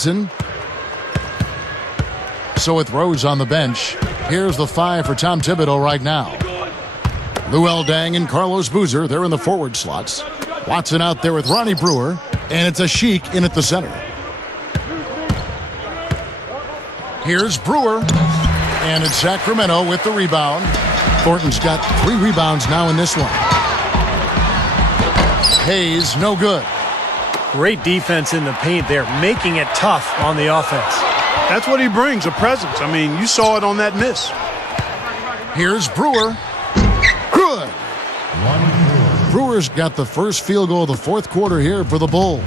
Watson. So with Rose on the bench, here's the 5 for Tom Thibodeau right now. Luol Deng and Carlos Boozer, they're in the forward slots. Watson out there with Ronnie Brewer, and it's a Sheik in at the center. Here's Brewer, and it's Sacramento with the rebound. Thornton's got 3 rebounds now in this one. Hayes, no good. Great defense in the paint there, making it tough on the offense. That's what he brings, a presence. I mean, you saw it on that miss. Here's Brewer. Good. Brewer's got the first field goal of the fourth quarter here for the Bulls.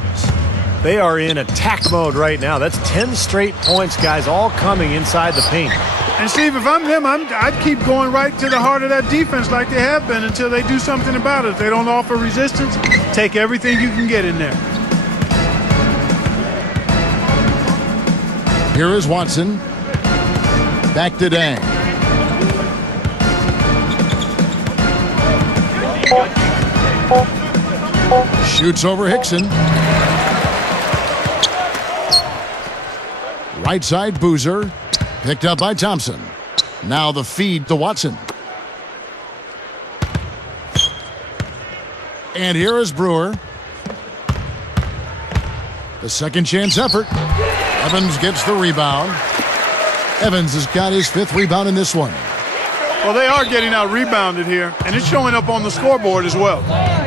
They are in attack mode right now. That's 10 straight points, guys, all coming inside the paint. And, Steve, if I'm them, I'd keep going right to the heart of that defense like they have been until they do something about it. If they don't offer resistance, take everything you can get in there. Here is Watson. Back to Deng. Shoots over Hickson. Right side, Boozer. Picked up by Thompson. Now the feed to Watson. And here is Brewer. The second chance effort. Evans gets the rebound. Evans has got his 5th rebound in this one. Well, they are getting out rebounded here, and it's showing up on the scoreboard as well.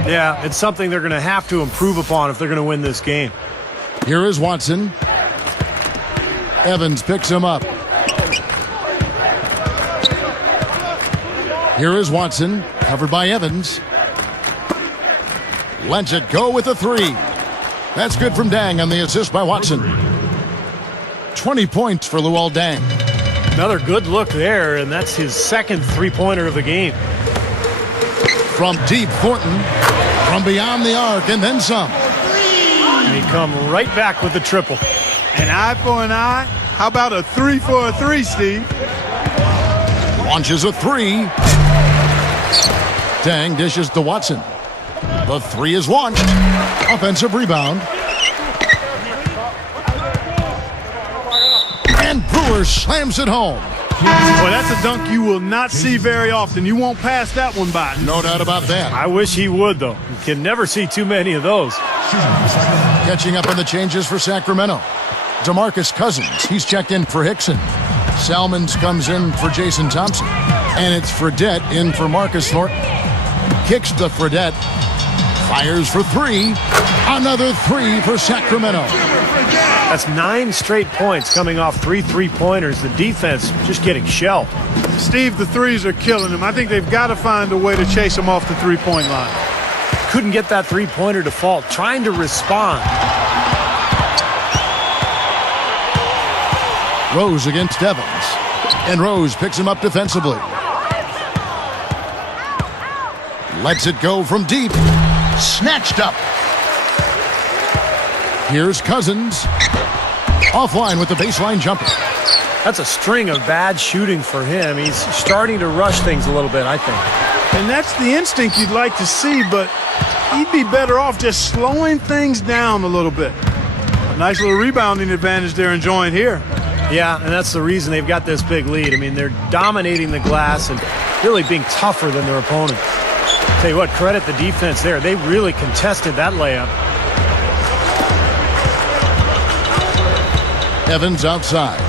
Yeah, it's something they're going to have to improve upon if they're going to win this game. Here is Watson. Evans picks him up. Here is Watson, covered by Evans. Lets it go with a 3. That's good from Deng on the assist by Watson. 20 points for Luol Deng. Another good look there, and that's his second three-pointer of the game. From deep, Thornton. From beyond the arc, and then some. And he come right back with the triple. An eye for an eye? How about a 3 for a 3, Steve? Launches a 3. Deng dishes to Watson. The 3 is launched. Offensive rebound. And Brewer slams it home. Boy, that's a dunk you will not see very often. You won't pass that one by. No doubt about that. I wish he would, though. You can never see too many of those. Catching up on the changes for Sacramento. DeMarcus Cousins, he's checked in for Hickson. Salmons comes in for Jason Thompson. And it's Fredette in for Marcus Thornton. Kicks to Fredette. Fires for 3. Another 3 for Sacramento. That's 9 straight points coming off 3 three-pointers. The defense just getting shelled. Steve, the threes are killing them. I think they've got to find a way to chase them off the three-point line. Couldn't get that three-pointer to fall. Trying to respond. Rose against Evans. And Rose picks him up defensively. Lets it go from deep. Snatched up. Here's Cousins. Offline with the baseline jumper. That's a string of bad shooting for him. He's starting to rush things a little bit, I think. And that's the instinct you'd like to see, but he'd be better off just slowing things down a little bit. A nice little rebounding advantage they're enjoying here. Yeah, and that's the reason they've got this big lead. I mean, they're dominating the glass and really being tougher than their opponent. Tell you what, credit the defense there. They really contested that layup. Evans outside.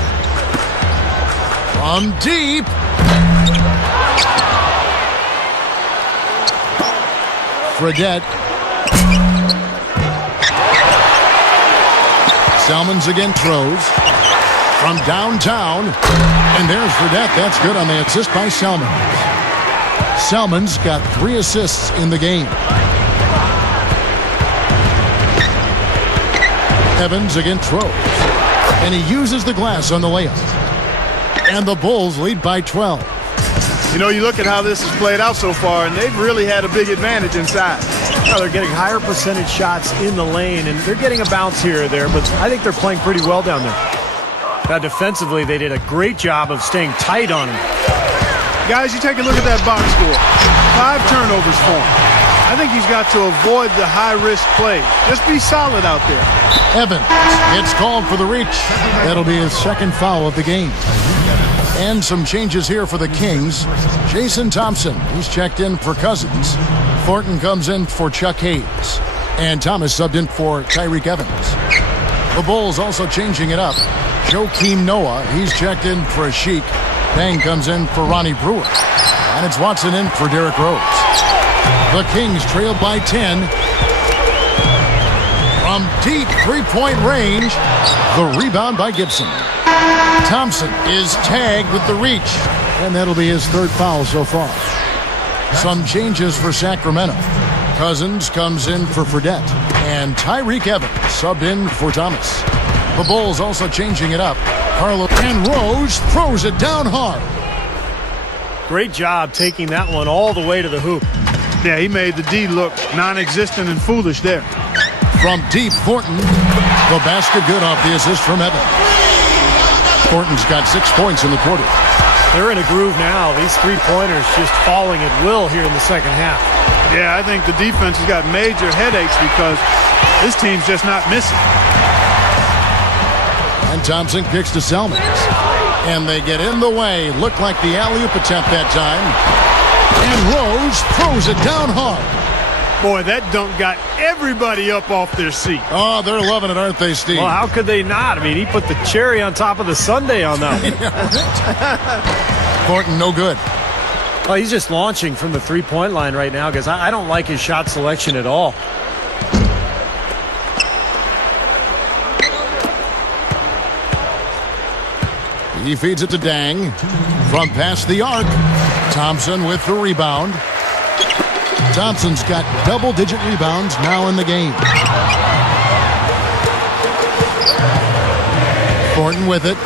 From deep. Fredette. Salmons again throws. From downtown. And there's Fredette. That's good on the assist by Salmons. Salmons got 3 assists in the game. Evans again throws. And he uses the glass on the layup. And the Bulls lead by 12. You know, you look at how this has played out so far, and they've really had a big advantage inside. Well, they're getting higher percentage shots in the lane, and they're getting a bounce here or there, but I think they're playing pretty well down there. Now, defensively, they did a great job of staying tight on him. Guys, you take a look at that box score. 5 turnovers for him. I think he's got to avoid the high-risk plays. Just be solid out there. Evans gets called for the reach. That'll be his second foul of the game. And some changes here for the Kings. Jason Thompson, he's checked in for Cousins. Thornton comes in for Chuck Hayes. And Thomas subbed in for Tyreek Evans. The Bulls also changing it up. Joakim Noah, he's checked in for Ashik. Bang comes in for Ronnie Brewer. And it's Watson in for Derrick Rose. The Kings trailed by 10. From deep three-point range, the rebound by Gibson. Thompson is tagged with the reach, and that'll be his third foul so far. Some changes for Sacramento. Cousins comes in for Fredette, and Tyreek Evans subbed in for Thomas. The Bulls also changing it up. Carlo and Rose throws it down hard. Great job taking that one all the way to the hoop. Yeah, he made the D look non-existent and foolish there. From deep, Thornton. The basket good off the assist from Evans. Thornton's got 6 points in the quarter. They're in a groove now. These three-pointers just falling at will here in the second half. Yeah, I think the defense has got major headaches because this team's just not missing. And Thompson kicks to Salmons. And they get in the way. Looked like the alley-oop attempt that time. And Rose throws it down hard. Boy, that dunk got everybody up off their seat. Oh, they're loving it, aren't they, Steve? Well, how could they not? I mean, he put the cherry on top of the sundae on that one. Thornton, no good. Well, he's just launching from the three-point line right now because I don't like his shot selection at all. He feeds it to Dang. From past the arc. Thompson with the rebound. Thompson's got double-digit rebounds now in the game. Thornton with it.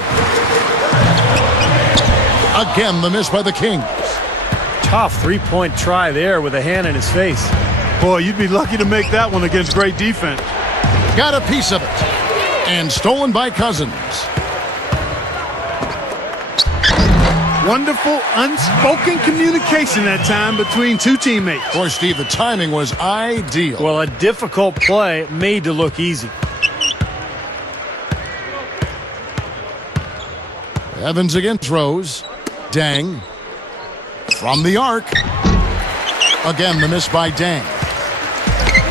Again, the miss by the Kings. Tough three-point try there with a hand in his face. Boy, you'd be lucky to make that one against great defense. Got a piece of it. And stolen by Cousins. Wonderful, unspoken communication that time between two teammates. Boy, Steve, the timing was ideal. Well, a difficult play made to look easy. Evans against Rose. Dang. From the arc. Again, the miss by Dang.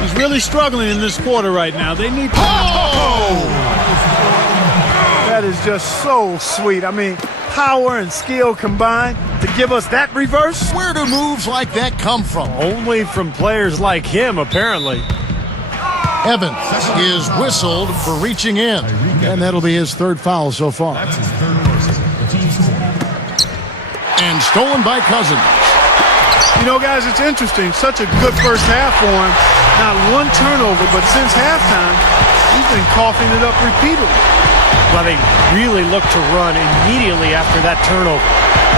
He's really struggling in this quarter right now. They need... Oh! That is just so sweet. I mean, power and skill combined to give us that reverse. Where do moves like that come from? Only from players like him, apparently. Evans is whistled for reaching in. And that'll be his third foul so far. And stolen by Cousins. You know, guys, it's interesting. Such a good first half for him. Not one turnover, but since halftime, he's been coughing it up repeatedly. Well, they really look to run immediately after that turnover.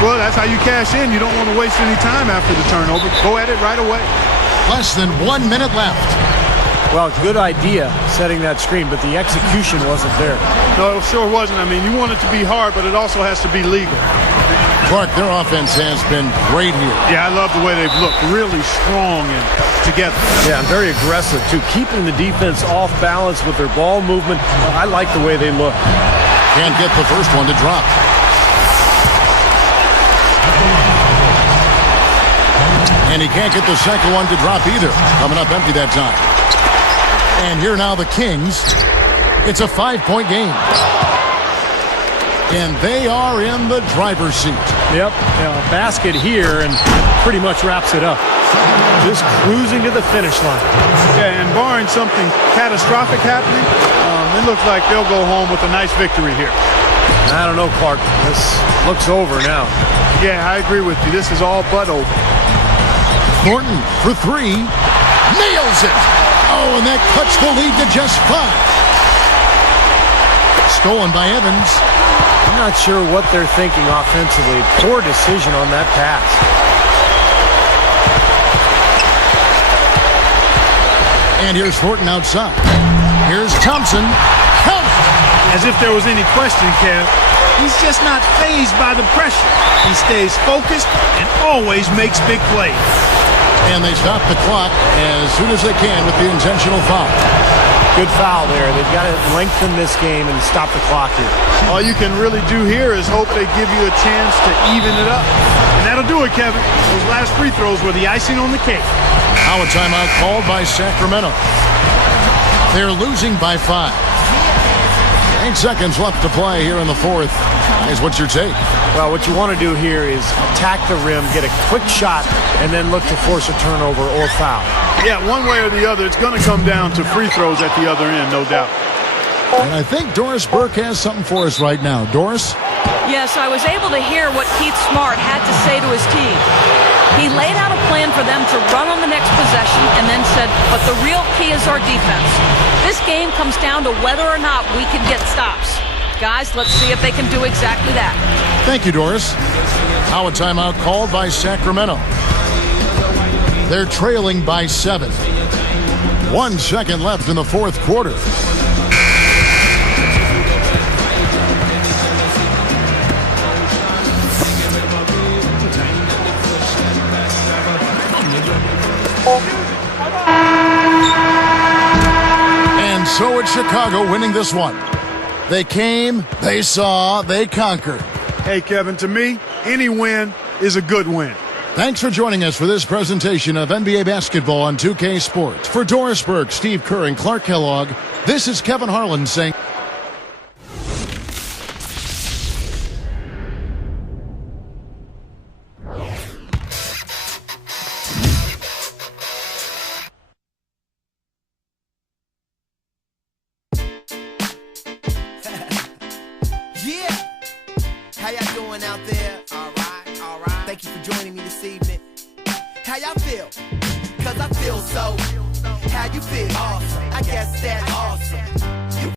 Well, that's how you cash in. You don't want to waste any time after the turnover. Go at it right away. Less than 1 minute left. Well, good idea setting that screen, but the execution wasn't there. No, it sure wasn't. I mean, you want it to be hard, but it also has to be legal. Clark, their offense has been great here. Yeah, I love the way they've looked. Really strong and together. Yeah, and very aggressive, too. Keeping the defense off balance with their ball movement. I like the way they look. Can't get the first one to drop. And he can't get the second one to drop either. Coming up empty that time. And here now the Kings. It's a 5-point game. And they are in the driver's seat. Yep, a basket here and pretty much wraps it up. Just cruising to the finish line. Yeah, and barring something catastrophic happening, it looks like they'll go home with a nice victory here. I don't know, Clark. This looks over now. Yeah, I agree with you. This is all but over. Thornton for three. Nails it. Oh, and that cuts the lead to just 5. Stolen by Evans. I'm not sure what they're thinking offensively. Poor decision on that pass. And here's Thornton outside. Here's Thompson. Count it. As if there was any question, Kev. He's just not fazed by the pressure. He stays focused and always makes big plays. And they stop the clock as soon as they can with the intentional foul. Good foul there. They've got to lengthen this game and stop the clock here. All you can really do here is hope they give you a chance to even it up. And that'll do it, Kevin. Those last free throws were the icing on the cake. Now a timeout called by Sacramento. They're losing by 5. 8 seconds left to play here in the fourth. Guys, what's your take? Well, what you want to do here is attack the rim, get a quick shot, and then look to force a turnover or foul. Yeah, one way or the other, it's going to come down to free throws at the other end, no doubt. And I think Doris Burke has something for us right now. Doris? Yes, I was able to hear what Keith Smart had to say to his team. He laid out a plan for them to run on the next possession and then said, but the real key is our defense. This game comes down to whether or not we can get stops. Guys, let's see if they can do exactly that. Thank you, Doris. Now a timeout called by Sacramento. They're trailing by 7. 1 second left in the fourth quarter. And so it's Chicago winning this one. They came, they saw, they conquered. Hey, Kevin, to me, any win is a good win. Thanks for joining us for this presentation of NBA basketball on 2K Sports. For Doris Burke, Steve Kerr, and Clark Kellogg, this is Kevin Harlan saying... Yeah! How y'all doing out there? Alright. Thank you for joining me this evening. How y'all feel? Cause I feel so. How you feel? Awesome. I guess that's awesome.